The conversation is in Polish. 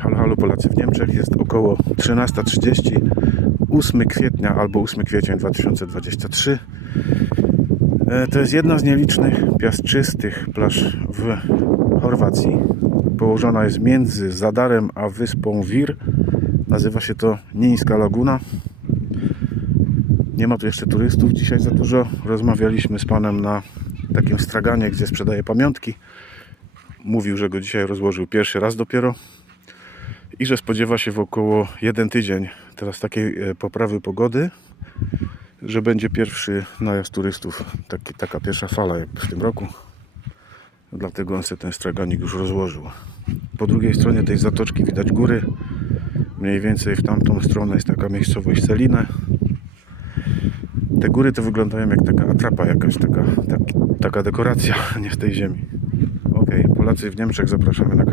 Halo, halo Polacy w Niemczech. Jest około 13.30, 8 kwietnia albo 8 kwiecień 2023. E, To jest jedna z nielicznych piaszczystych plaż w Chorwacji. Położona jest między Zadarem a wyspą Wir. Nazywa się to Nińska Laguna. Nie ma tu jeszcze turystów dzisiaj za dużo. Rozmawialiśmy z panem na takim straganie, gdzie sprzedaje pamiątki. Mówił, że go dzisiaj rozłożył pierwszy raz dopiero i że spodziewa się w około jeden tydzień teraz takiej e, poprawy pogody, że będzie pierwszy najazd turystów, taki, taka pierwsza fala jakby w tym roku. Dlatego on sobie ten straganik już rozłożył. Po drugiej stronie tej zatoczki widać góry. Mniej więcej w tamtą stronę jest taka miejscowość Selinę. Te góry to wyglądają jak taka atrapa jakaś, taka, tak, taka dekoracja, nie z tej ziemi. Okej, Polacy w Niemczech zapraszamy na